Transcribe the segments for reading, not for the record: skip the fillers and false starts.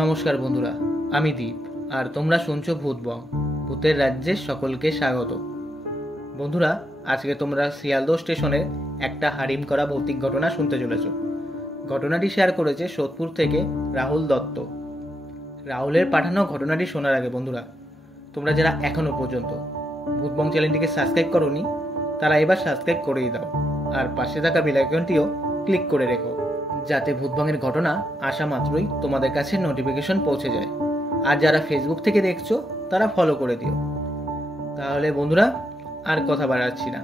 নমস্কার বন্ধুরা, আমি দীপ আর তোমরা শুনছো ভূতবং, ভূতের রাজ্যে সকলকে স্বাগত। বন্ধুরা, আজকে তোমরা শিয়ালদহ স্টেশনের একটা হারিম করা ভৌতিক ঘটনা শুনতে চলেছ। ঘটনাটি শেয়ার করেছে সোদপুর থেকে রাহুল দত্ত। রাহুলের পাঠানো ঘটনাটি শোনার আগে বন্ধুরা, তোমরা যারা এখনও পর্যন্ত ভূতবং চ্যানেলটিকে সাবস্ক্রাইব করোনি তারা এবার সাবস্ক্রাইব করেই দাও, আর পাশে থাকা বেল আইকনটিও ক্লিক করে রেখো, যাতে ভূতবংয়ের ঘটনা আসা মাত্রই তোমাদের কাছে নোটিফিকেশন পৌঁছে যায়। আর যারা ফেসবুক থেকে দেখছো তারা ফলো করে দিও। তাহলে বন্ধুরা, আর কথা বাড়াচ্ছি না,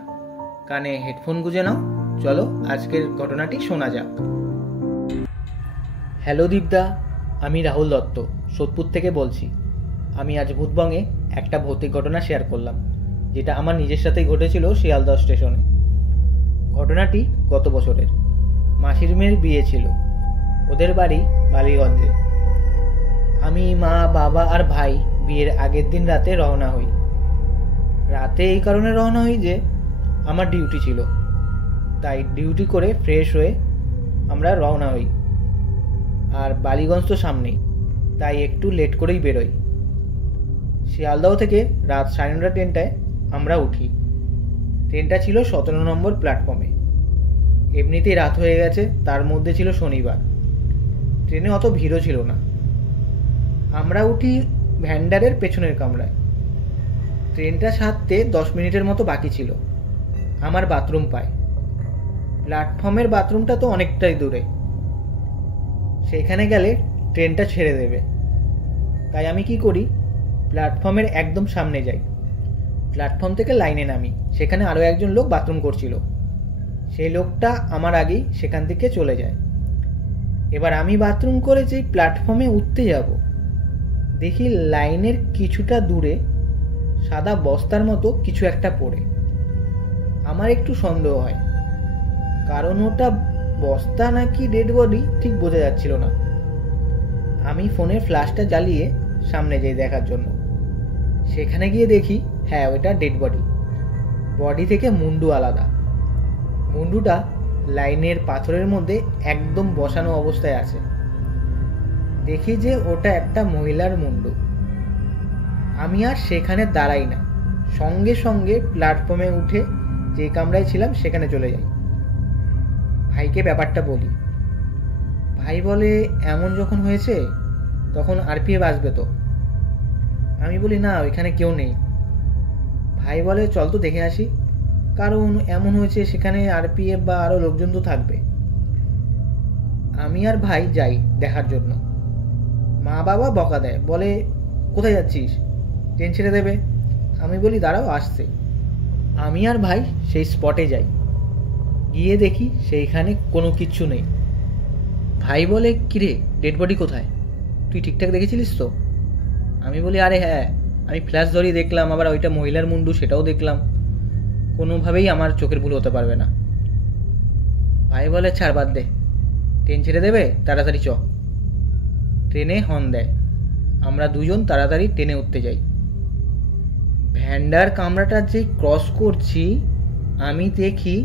কানে হেডফোন গুঁজে নাও, চলো আজকের ঘটনাটি শোনা যাক। হ্যালো দীপদা, আমি রাহুল দত্ত সোদপুর থেকে বলছি। আমি আজ ভূতবংয়ে একটা ভৌতিক ঘটনা শেয়ার করলাম, যেটা আমার নিজের সাথেই ঘটেছিল শিয়ালদহ স্টেশনে। ঘটনাটি গত বছরের। মাসির মেয়ের বিয়ে ছিল, ওদের বাড়ি বালিগঞ্জে। আমি, মা, বাবা আর ভাই বিয়ের আগের দিন রাতে রওনা হই। রাতে এই কারণে রওনা হই যে আমার ডিউটি ছিল, তাই ডিউটি করে ফ্রেশ হয়ে আমরা রওনা হই। আর বালিগঞ্জ তো সামনেই, তাই একটু লেট করেই বেরোই। শিয়ালদহ থেকে রাত 9:30 ট্রেনটায় আমরা উঠি। ট্রেনটা ছিল 17 নম্বর প্ল্যাটফর্মে। এমনিতেই রাত হয়ে গেছে, তার মধ্যে ছিল শনিবার, ট্রেনে অত ভিড়ও ছিল না। আমরা উঠি ভ্যান্ডারের পেছনের কামরায়। ট্রেনটা ছাড়তে 10 মিনিটের মতো বাকি ছিল। আমার বাথরুম পায়। প্ল্যাটফর্মের বাথরুমটা তো অনেকটাই দূরে, সেখানে গেলে ট্রেনটা ছেড়ে দেবে। তাই আমি কি করি, প্ল্যাটফর্মের একদম সামনে যাই। প্ল্যাটফর্ম থেকে লাইনে নামি, সেখানে আরও একজন লোক বাথরুম করছিল। সেই লোকটা আমার আগেই সেখান থেকে চলে যায়। এবার আমি বাথরুম করে যেই প্ল্যাটফর্মে উঠতে যাব, দেখি লাইনের কিছুটা দূরে সাদা বস্তার মতো কিছু একটা পড়ে। আমার একটু সন্দেহ হয়, কারণ ওটা বস্তা নাকি ডেড বডি ঠিক বোঝা যাচ্ছিল না। আমি ফোনের ফ্ল্যাশটা জ্বালিয়ে সামনে যাই দেখার জন্য। সেখানে গিয়ে দেখি, হ্যাঁ, ওটা ডেড বডি। বডি থেকে মুন্ডু আলাদা। মুন্ডুটা লাইনের পাথরের মধ্যে একদম বসানো অবস্থায় আছে। দেখি যে ওটা একটা মহিলার মুন্ডু। আমি আর সেখানে দাঁড়াই না, সঙ্গে সঙ্গে প্ল্যাটফর্মে উঠে যে কামরায় ছিলাম সেখানে চলে যাই। ভাইকে ব্যাপারটা বলি। ভাই বলে, এমন যখন হয়েছে তখন আরপিএফ আসবে তো। আমি বলি, না, ওইখানে কেউ নেই। ভাই বলে, চল তো দেখে আসি, কারণ এমন হয়েছে সেখানে আরপিএফ বা আরও লোকজন তো থাকবে। আমি আর ভাই যাই দেখার জন্য। মা বাবা বকা দেয়, বলে, কোথায় যাচ্ছিস, ট্রেন ছেড়ে দেবে। আমি বলি, দাঁড়াও, আসছে। আমি আর ভাই সেই স্পটে যাই। গিয়ে দেখি সেইখানে কোনো কিচ্ছু নেই। ভাই বলে, কিরে, ডেড বডি কোথায়, তুই ঠিকঠাক দেখেছিলিস তো? আমি বলি, আরে হ্যাঁ, আমি ফ্ল্যাশ ধরিয়ে দেখলাম, আবার ওইটা মহিলার মুন্ডু সেটাও দেখলাম, কোনোভাবেই আমার চোখের ভুল হতে পারবে না। ভাই বলে, ছাড়, বাদ দে, ট্রেন ছেড়ে দেবে, তাড়াতাড়ি চ। ট্রেনে হর্ন দেয়। আমরা দুজন তাড়াতাড়ি ট্রেনে উঠতে যাই। ভ্যান্ডার কামরাটা যেই ক্রস করছি, আমি দেখি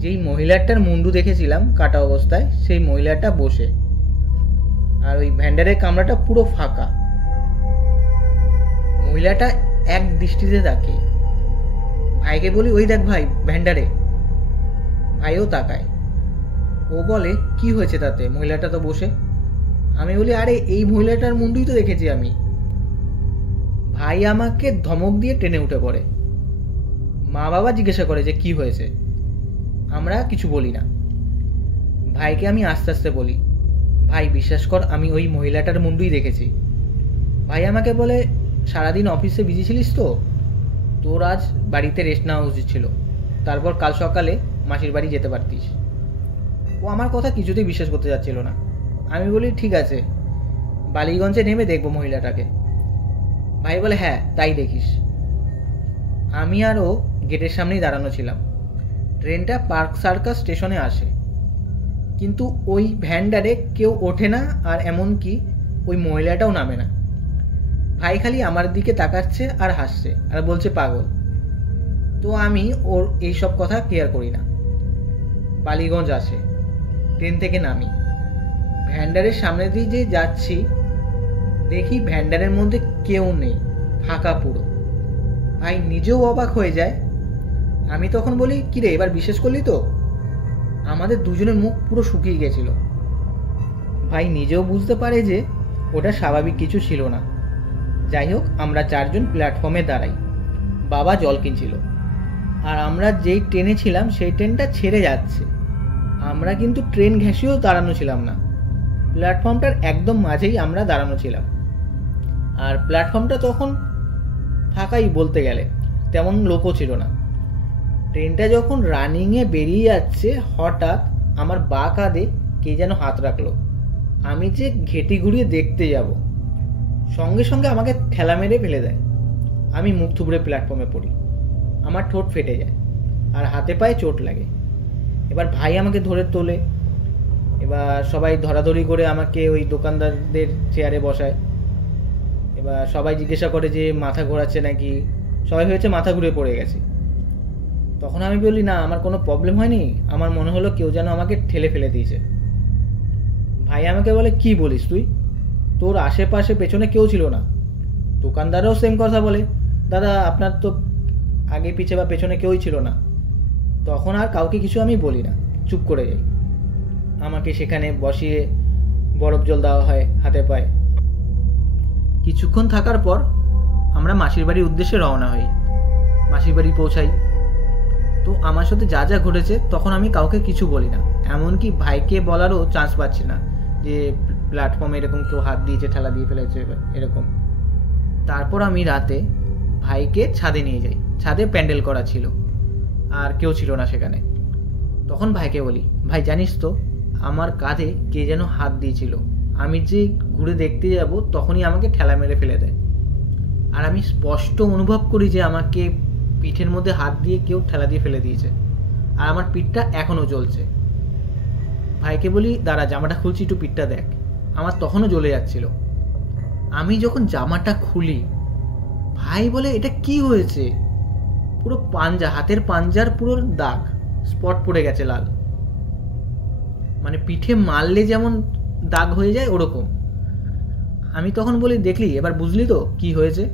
যেই মহিলাটার মুন্ডু দেখেছিলাম কাটা অবস্থায়, সেই মহিলাটা বসে, আর ওই ভ্যান্ডারের কামরাটা পুরো ফাঁকা। মহিলাটা এক দৃষ্টিতে তাকিয়ে। ভাইকে বলি, ওই দেখ ভাই, ভ্যান্ডারে। ভাইও তাকায়। ও বলে, কি হয়েছে তাতে, মহিলাটা তো বসে। আমি বলি, আরে এই মহিলাটার মুন্ডুই তো দেখেছি আমি। ভাই আমাকে ধমক দিয়ে ট্রেনে উঠে পড়ে। মা বাবা জিজ্ঞাসা করে যে কি হয়েছে। আমরা কিছু বলি না। ভাইকে আমি আস্তে আস্তে বলি, ভাই বিশ্বাস কর, আমি ওই মহিলাটার মুন্ডুই দেখেছি। ভাই আমাকে বলে, সারাদিন অফিসে বিজি ছিলিস তো, তোর আজ বাড়িতে রেস্ট নেওয়া উচিত ছিল, তারপর কাল সকালে মাসির বাড়ি যেতে পারতিস। ও আমার কথা কিছুতেই বিশ্বাস করতে যাচ্ছিল না। আমি বলি, ঠিক আছে, বালিগঞ্জে নেমে দেখবো মহিলাটাকে। ভাই বলে, হ্যাঁ, তাই দেখিস। আমি আর ও গেটের সামনেই দাঁড়ানো ছিলাম। ট্রেনটা পার্ক সার্কাস স্টেশনে আসে, কিন্তু ওই ভ্যান্ডারে কেউ ওঠে না, আর এমনকি ওই মহিলাটাও নামে না। ভাই খালি আমার দিকে তাকাচ্ছে আর হাসছে আর বলছে পাগল। তো আমি ওর এইসব কথা কেয়ার করি না। বালিগঞ্জ আসে, ট্রেন থেকে নামি। ভ্যান্ডারের সামনে দিয়ে যে যাচ্ছি, দেখি ভ্যান্ডারের মধ্যে কেউ নেই, ফাঁকা পুরো। ভাই নিজেও অবাক হয়ে যায়। আমি তখন বলি, কিরে এবার বিশ্বাস করলি তো? আমাদের দুজনের মুখ পুরো শুকিয়ে গেছিল। ভাই নিজেও বুঝতে পারে যে ওটা স্বাভাবিক কিছু ছিল না। যাই হোক, আমরা 4 জন প্ল্যাটফর্মে দাঁড়াই। বাবা জল কিনছিল, আর আমরা যেই ট্রেনে ছিলাম সেই ট্রেনটা ছেড়ে যাচ্ছে। আমরা কিন্তু ট্রেন ঘেঁষেও দাঁড়ানো ছিলাম না, প্ল্যাটফর্মটার একদম মাঝেই আমরা দাঁড়ানো ছিলাম। আর প্ল্যাটফর্মটা তখন ফাঁকাই বলতে গেলে, তেমন লোকও ছিল না। ট্রেনটা যখন রানিংয়ে বেরিয়ে যাচ্ছে, হঠাৎ আমার বাঁ কাঁধে কে যেন হাত রাখলো। আমি যে ঘেঁটি ঘুরিয়ে দেখতে যাব, সঙ্গে সঙ্গে আমাকে ঠেলা মেরে ফেলে দেয়। আমি মুখ থুবড়ে প্ল্যাটফর্মে পড়ি, আমার ঠোঁট ফেটে যায় আর হাতে পায়ে চোট লাগে। এবার ভাই আমাকে ধরে তোলে, এবার সবাই ধরাধরি করে আমাকে ওই দোকানদারদের চেয়ারে বসায়। এবার সবাই জিজ্ঞাসা করে যে মাথা ঘোরাচ্ছে নাকি। সবাই হয়েছে মাথা ঘুরে পড়ে গেছে। তখন আমি বলি, না আমার কোনো প্রবলেম হয়নি, আমার মনে হলো কেউ যেন আমাকে ঠেলে ফেলে দিয়েছে। ভাই আমাকে বলে, কি বলিস তুই? তোর আশেপাশে পেছনে কেউ ছিল না। দোকানদারও সেম কথা বলে, দাদা আপনার তো আগে পিছে বা পেছনে কেউই ছিল না। তখন আর কাউকে কিছু আমি বলি না, চুপ করে যাই। আমাকে সেখানে বসিয়ে বরফ জল দেওয়া হয় হাতে পায়ে। কিছুক্ষণ থাকার পর আমরা মাসির বাড়ির উদ্দেশ্যে রওনা হই। মাসির বাড়ি পৌঁছাই। তো আমার সাথে যা যা ঘটেছে তখন আমি কাউকে কিছু বলি না, এমনকি ভাইকে বলারও চান্স পাচ্ছি না যে প্ল্যাটফর্মে এরকম কেউ হাত দিয়েছে, ঠেলা দিয়ে ফেলেছে এরকম। তারপর আমি রাতে ভাইকে ছাদে নিয়ে যাই। ছাদে প্যান্ডেল করা ছিল, আর কেউ ছিল না সেখানে। তখন ভাইকে বলি, ভাই জানিস তো আমার কাঁধে কে যেন হাত দিয়েছিল, আমি যে ঘুরে দেখতে যাব তখনই আমাকে ঠেলা মেরে ফেলে দেয়। আর আমি স্পষ্ট অনুভব করি যে আমাকে পিঠের মধ্যে হাত দিয়ে কেউ ঠেলা দিয়ে ফেলে দিয়েছে, আর আমার পিঠটা এখনও জ্বলছে। ভাইকে বলি, দাঁড়া জামাটা খুলছি, একটু পিঠটা দেখ। আমার তখনও জ্বলে যাচ্ছিল। আমি যখন জামাটা খুলি, ভাই বলে, এটা কি হয়েছে? পুরো পাঞ্জা, হাতের পাঞ্জার পুরো দাগ, স্পট পড়ে গেছে লাল, মানে পিঠে মারলে যেমন দাগ হয়ে যায় ওরকম। আমি তখন বলি, দেখলি এবার বুঝলি তো কি হয়েছে?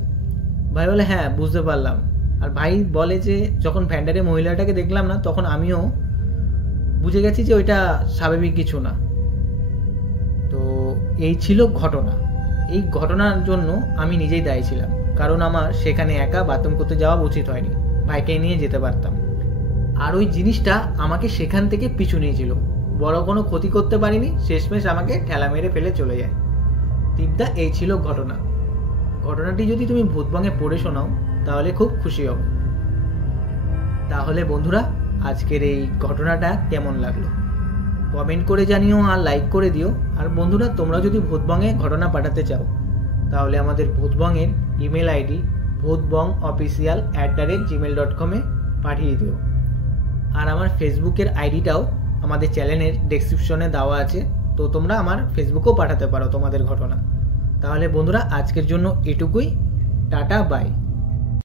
ভাই বলে, হ্যাঁ বুঝতে পারলাম। আর ভাই বলে যে যখন ভ্যান্ডারে মহিলাটাকে দেখলাম না, তখন আমিও বুঝে গেছি যে ওইটা স্বাভাবিক কিছু না। তো এই ছিল ঘটনা। এই ঘটনার জন্য আমি নিজেই দায়ী ছিলাম, কারণ আমার সেখানে একা বাথরুম করতে যাওয়া উচিত হয়নি, ভাইকে নিয়ে যেতে পারতাম। আর ওই জিনিসটা আমাকে সেখান থেকে পিছু নিয়েছিল। বড় কোনো ক্ষতি করতে পারিনি, শেষমেশ আমাকে ঠেলা মেরে ফেলে চলে যায়। দীপদা, এই ছিল ঘটনা। ঘটনাটি যদি তুমি ভূতবঙ্গে পড়ে শোনাও তাহলে খুব খুশি হব। তাহলে বন্ধুরা, আজকের এই ঘটনাটা কেমন লাগলো কমেন্ট করে জানিও, আর লাইক করে দিও। আর বন্ধুরা, তোমরা যদি ভূতবঙ্গে ঘটনা পাঠাতে চাও তাহলে আমাদের ভূতবঙ্গের ইমেল আইডি bhutbongofficial@gmail.com পাঠিয়ে দিও। আর আমার ফেসবুকের আইডিটাও আমাদের চ্যানেলের ডেসক্রিপশনে দেওয়া আছে, তো তোমরা আমার ফেসবুকেও পাঠাতে পারো তোমাদের ঘটনা। তাহলে বন্ধুরা, আজকের জন্য এটুকুই। Tata, by.